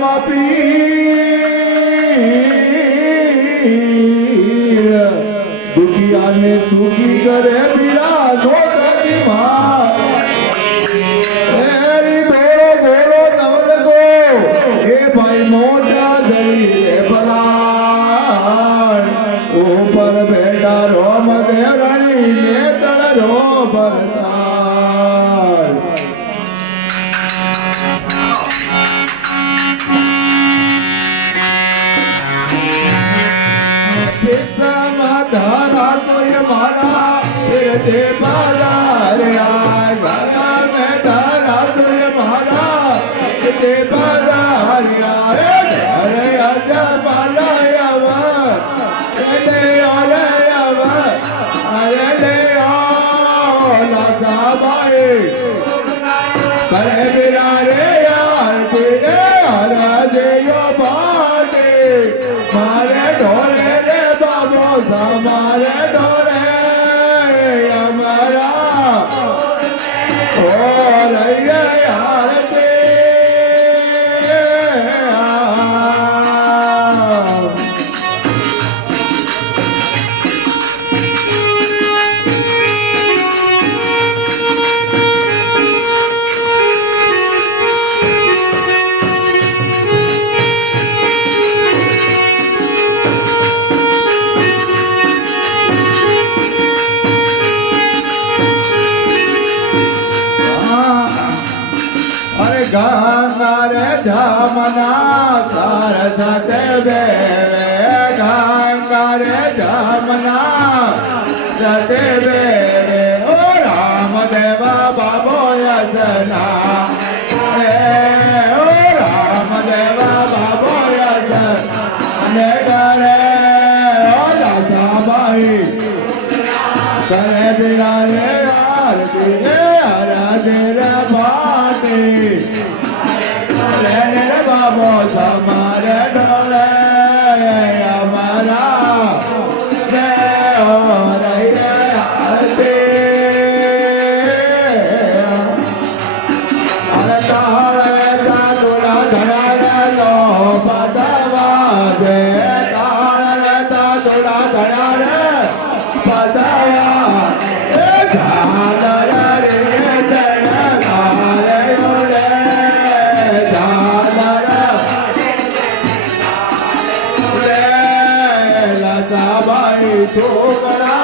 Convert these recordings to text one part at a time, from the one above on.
રામ પીર દુખિયાને સુખી કરે બીરા નો ધની માં એરી દોડો બોલો નવલગો એ ભાઈ મોટા જડી રે ભલાણ ઉપર બેડા રોમ દેવરણી ને તળ રો ભરતાર ધારા સોય મારા ફિર દે બાजार आया मैं धारा सोय मारा फिर दे बाजार आया अरे आजा बाला अरे ले लासाबाई करे बिना रे यार तेरे हरा दे यो बाटे मारे ढोले रे बाबो समारे ढोले हमारा ओ रैया यार ते जामना सारसते बेवे गंगा रे जामना सते बेवे ओ रामदेव बाबो यसना ओ रामदेव बाबो यसने करे ओ दासाबाई करे बिना रे आरती रे आराधे रे बाटे लेने रे बाबो समारे ढोले हमारा रे ओ रे आरती अरे तारे ता तोड़ा धड़ा रे लो पदवा दे तारे ता तोड़ा धड़ा रे पदवा छोकरा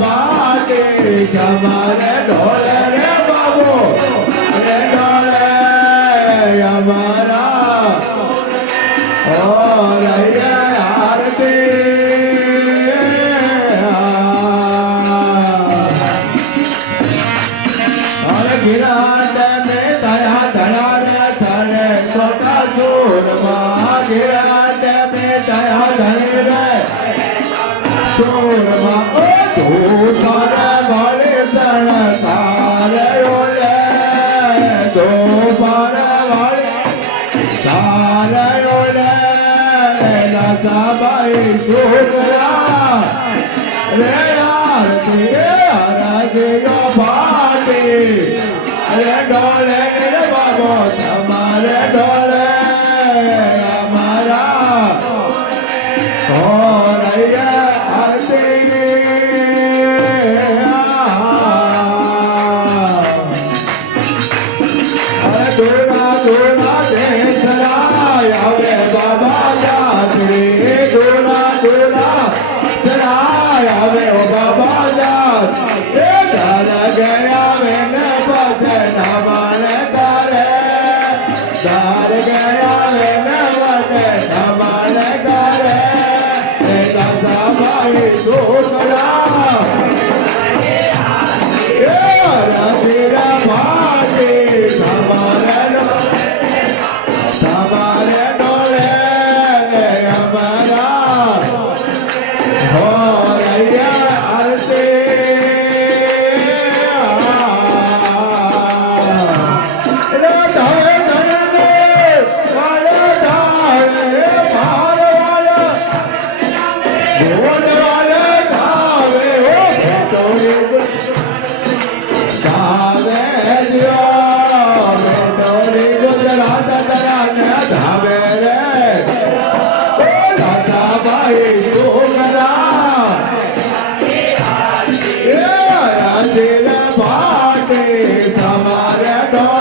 बाटे समारे ढोले रे बाबू रे ढोले हमारा और आरती और गिराट में दया धड़ा रे सड़े छोटा सूरमा गिराट में दया धड़े रे सूरमा ओ धूपर वाले सण तारे ओले धूपर वाले तारे ओले लसाबाई सूरा रे आरती आरती यो बाटी रे डोले रे बाबो हमारे डोले हमारा और आरती दूरा दूरा देश राया वे बाबा जात रे दूरा दूरा चराया वे बाबा जात घर गया वे न बचन मन करे दार गया वे न बचन मन करे दसाबाई छोकरा तेरा भाटे समारे डोले हमारा हो रैया आरती Dios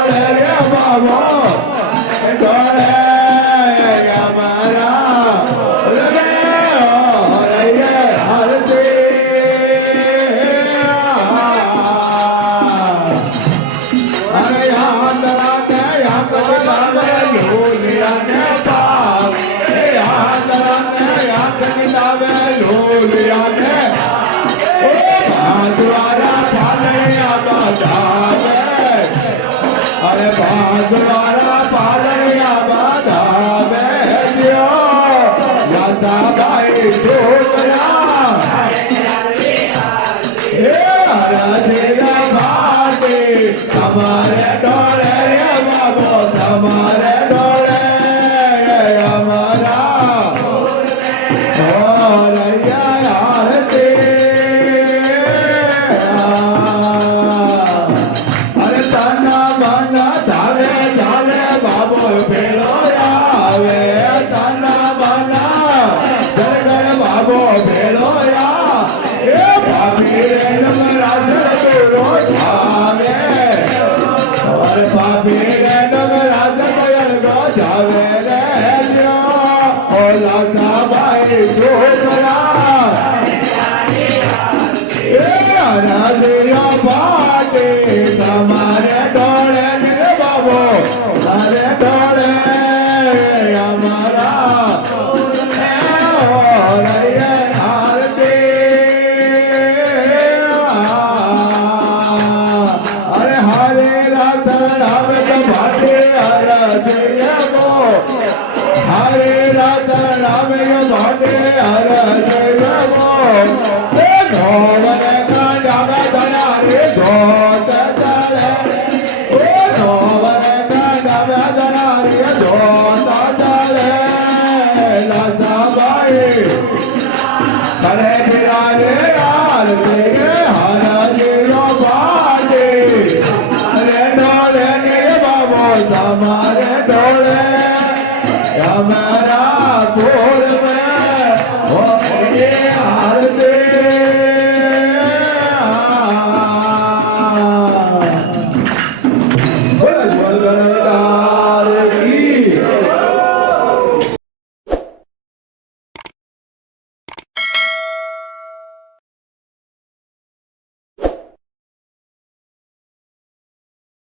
ડોળે રે બાબો ડોળે અમારા રે હરતી અરે આંતરા ને આંકડા મે લોલિયા ને પાવ એ આંતરા ને આંકડા મે લોલિયા ને ઓ ભાદવારા પાલણિયા બાધાવે અરે ભાદવારા પાલણિયા બાધાવે દિયો લાસાબાઈ છોકરા હે હરધીરા ભાટી તમારે ડોળે રે બાબો તમારે ડોળે અમારા ઓરૈયા આરતી અરે તના મન ધારે ધારે બાબો ભેળો આવે તના મન ધરગર બાબો ભેળો એ ભાભી રે નગરાજ દૂરો જાવે અરે ભાભી રે નગરાજ દયલ ગો જાવે રે લ્યો ઓલા સાબાઈ છોકરા એ રાધિયા પાટી તમારે ડોળે ને બાબો તારે ડોળે અમારા ઓરૈયા અરે હરે રાસડાવે તો ભાટે હરદયમો હરે રાસડાવે ભાટે હરદયમો એ ધોવને કાંડાવે ધણા રે ધોત તળે ઓ ધોવને કાંડાવે ધણા રે ધોત તળે લાસાબાઈ કરે ફિરાને આરતી હરજીઓ બાજી અરે ડોળે ને બાબો તમારે ડોળે અમારા પૂર્વ